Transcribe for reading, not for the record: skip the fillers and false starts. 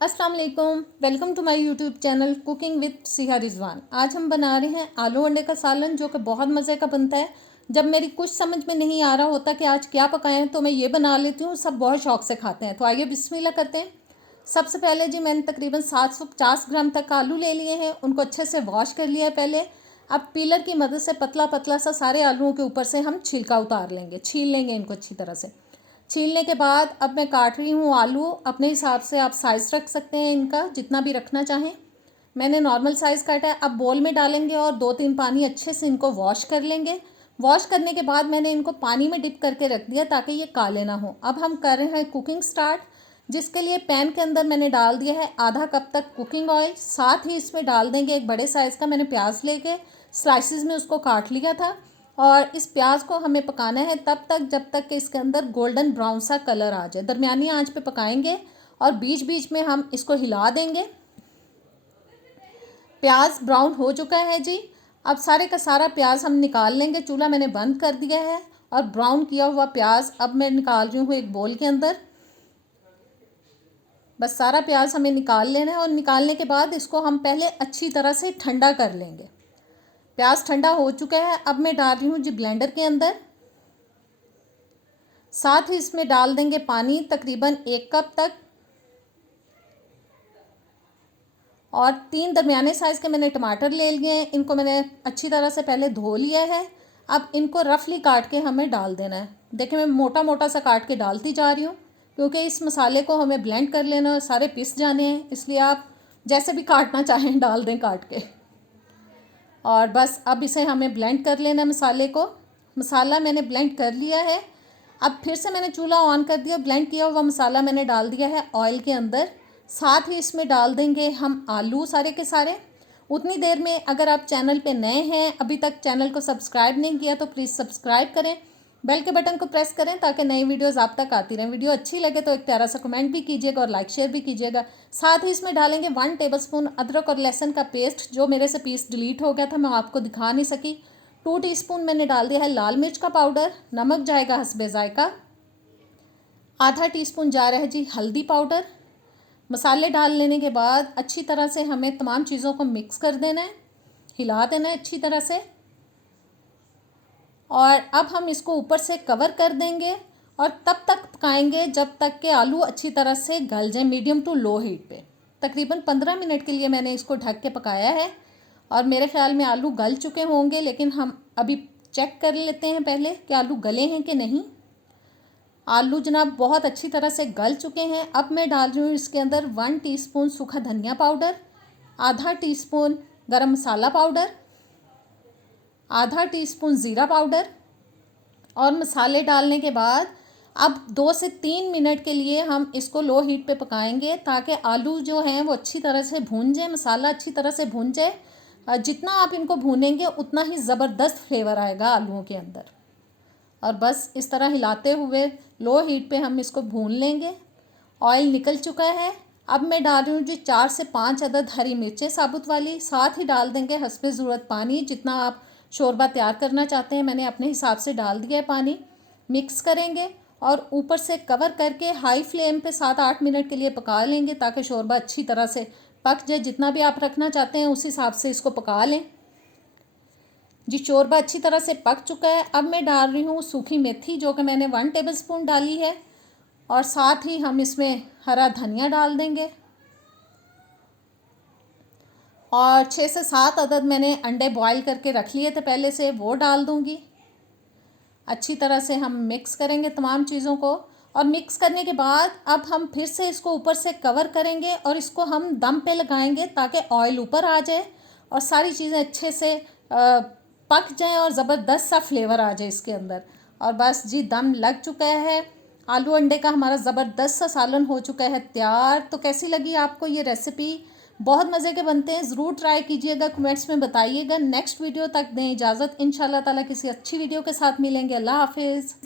अस्सलाम वालेकुम, welcome to my YouTube channel cooking with Siha Rizwan. आज हम बना रहे हैं आलू अंडे का सालन, जो कि बहुत मज़े का बनता है। जब मेरी कुछ समझ में नहीं आ रहा होता कि आज क्या पकाएं, तो मैं ये बना लेती हूँ। सब बहुत शौक से खाते हैं। तो आइए बिस्मिल्लाह करते हैं। सबसे पहले जी मैंने तकरीबन 750 ग्राम तक आलू ले लिए हैं। उनको अच्छे से वॉश कर लिया है पहले। अब पीलर की मदद से पतला पतला सा सारे आलूओं के ऊपर से हम छिलका उतार लेंगे, छील लेंगे इनको अच्छी तरह से। छीलने के बाद अब मैं काट रही हूँ आलू। अपने हिसाब से आप साइज़ रख सकते हैं इनका, जितना भी रखना चाहें। मैंने नॉर्मल साइज़ काटा है। अब बोल में डालेंगे और 2-3 पानी अच्छे से इनको वॉश कर लेंगे। वॉश करने के बाद मैंने इनको पानी में डिप करके रख दिया ताकि ये काले ना हो। अब हम कर रहे हैं कुकिंग स्टार्ट, जिसके लिए पैन के अंदर मैंने डाल दिया है आधा कप तक कुकिंग ऑयल। साथ ही इसमें डाल देंगे एक बड़े साइज़ का मैंने प्याज लेके स्लाइसिस में उसको काट लिया था। और इस प्याज को हमें पकाना है तब तक जब तक कि इसके अंदर गोल्डन ब्राउन सा कलर आ जाए। दरमियानी आंच पे पकाएंगे और बीच बीच में हम इसको हिला देंगे। प्याज ब्राउन हो चुका है जी। अब सारे का सारा प्याज हम निकाल लेंगे। चूल्हा मैंने बंद कर दिया है और ब्राउन किया हुआ प्याज अब मैं निकाल रही हूँ एक बोल के अंदर। बस सारा प्याज हमें निकाल लेना है और निकालने के बाद इसको हम पहले अच्छी तरह से ठंडा कर लेंगे। प्याज ठंडा हो चुका है। अब मैं डाल रही हूँ जी ब्लेंडर के अंदर। साथ ही इसमें डाल देंगे पानी तकरीबन 1 कप तक। और 3 दरमियाने साइज़ के मैंने टमाटर ले लिए हैं। इनको मैंने अच्छी तरह से पहले धो लिया है। अब इनको रफली काट के हमें डाल देना है। देखिए मैं मोटा मोटा सा काट के डालती जा रही हूँ, क्योंकि इस मसाले को हमें ब्लेंड कर लेना है, सारे पीस जाने हैं। इसलिए आप जैसे भी काटना चाहें डाल दें काट के। और बस अब इसे हमें ब्लेंड कर लेना है मसाले को। मसाला मैंने ब्लेंड कर लिया है। अब फिर से मैंने चूल्हा ऑन कर दिया। ब्लेंड किया हुआ मसाला मैंने डाल दिया है ऑयल के अंदर। साथ ही इसमें डाल देंगे हम आलू सारे के सारे। उतनी देर में अगर आप चैनल पे नए हैं, अभी तक चैनल को सब्सक्राइब नहीं किया, तो प्लीज़ सब्सक्राइब करें, बेल के बटन को प्रेस करें ताकि नई वीडियोस आप तक आती रहें। वीडियो अच्छी लगे तो एक प्यारा सा कमेंट भी कीजिएगा और लाइक शेयर भी कीजिएगा। साथ ही इसमें डालेंगे 1 टेबलस्पून अदरक और लहसुन का पेस्ट, जो मेरे से पीस डिलीट हो गया था, मैं आपको दिखा नहीं सकी। 2 टीस्पून मैंने डाल दिया है लाल मिर्च का पाउडर। नमक जाएगा हस्बे जायका। आधा टीस्पून जा रहा है जी हल्दी पाउडर। मसाले डाल लेने के बाद अच्छी तरह से हमें तमाम चीज़ों को मिक्स कर देना है, हिला देना है अच्छी तरह से। और अब हम इसको ऊपर से कवर कर देंगे और तब तक पकाएंगे जब तक के आलू अच्छी तरह से गल जाए, मीडियम टू लो हीट पे। तकरीबन 15 मिनट के लिए मैंने इसको ढक के पकाया है और मेरे ख्याल में आलू गल चुके होंगे, लेकिन हम अभी चेक कर लेते हैं पहले कि आलू गले हैं कि नहीं। आलू जनाब बहुत अच्छी तरह से गल चुके हैं। अब मैं डाल रही हूँ इसके अंदर 1 टीस्पून सूखा धनिया पाउडर, आधा टीस्पून गरम मसाला पाउडर, आधा टीस्पून ज़ीरा पाउडर। और मसाले डालने के बाद अब 2 से 3 मिनट के लिए हम इसको लो हीट पे पकाएंगे, ताकि आलू जो हैं वो अच्छी तरह से भून जाए, मसाला अच्छी तरह से भून जाए। जितना आप इनको भूनेंगे उतना ही ज़बरदस्त फ्लेवर आएगा आलूओं के अंदर। और बस इस तरह हिलाते हुए लो हीट पे हम इसको भून लेंगे। ऑयल निकल चुका है। अब मैं डाल रही हूँ जी 4 से 5 अदद हरी मिर्चें साबुत वाली। साथ ही डाल देंगे हस्बे ज़रूरत पानी, जितना आप शोरबा तैयार करना चाहते हैं मैंने अपने हिसाब से डाल दिया है पानी। मिक्स करेंगे और ऊपर से कवर करके हाई फ्लेम पे 7-8 मिनट के लिए पका लेंगे, ताकि शोरबा अच्छी तरह से पक जाए। जितना भी आप रखना चाहते हैं उस हिसाब से इसको पका लें जी। शोरबा अच्छी तरह से पक चुका है। अब मैं डाल रही हूँ सूखी मेथी, जो कि मैंने 1 टेबलस्पून डाली है। और साथ ही हम इसमें हरा धनिया डाल देंगे। और 6 से 7 अदद मैंने अंडे बॉईल करके रख लिए थे पहले से, वो डाल दूँगी। अच्छी तरह से हम मिक्स करेंगे तमाम चीज़ों को। और मिक्स करने के बाद अब हम फिर से इसको ऊपर से कवर करेंगे और इसको हम दम पे लगाएंगे, ताकि ऑयल ऊपर आ जाए और सारी चीज़ें अच्छे से पक जाएं और ज़बरदस्त सा फ्लेवर आ जाए इसके अंदर। और बस जी दम लग चुका है। आलू अंडे का हमारा ज़बरदस्त सा सालन हो चुका है तैयार। तो कैसी लगी आपको ये रेसिपी? बहुत मज़े के बनते हैं, ज़रूर ट्राई कीजिएगा, कमेंट्स में बताइएगा। नेक्स्ट वीडियो तक दें इजाज़त। इंशाल्लाह ताला किसी अच्छी वीडियो के साथ मिलेंगे। अल्लाह हाफिज़।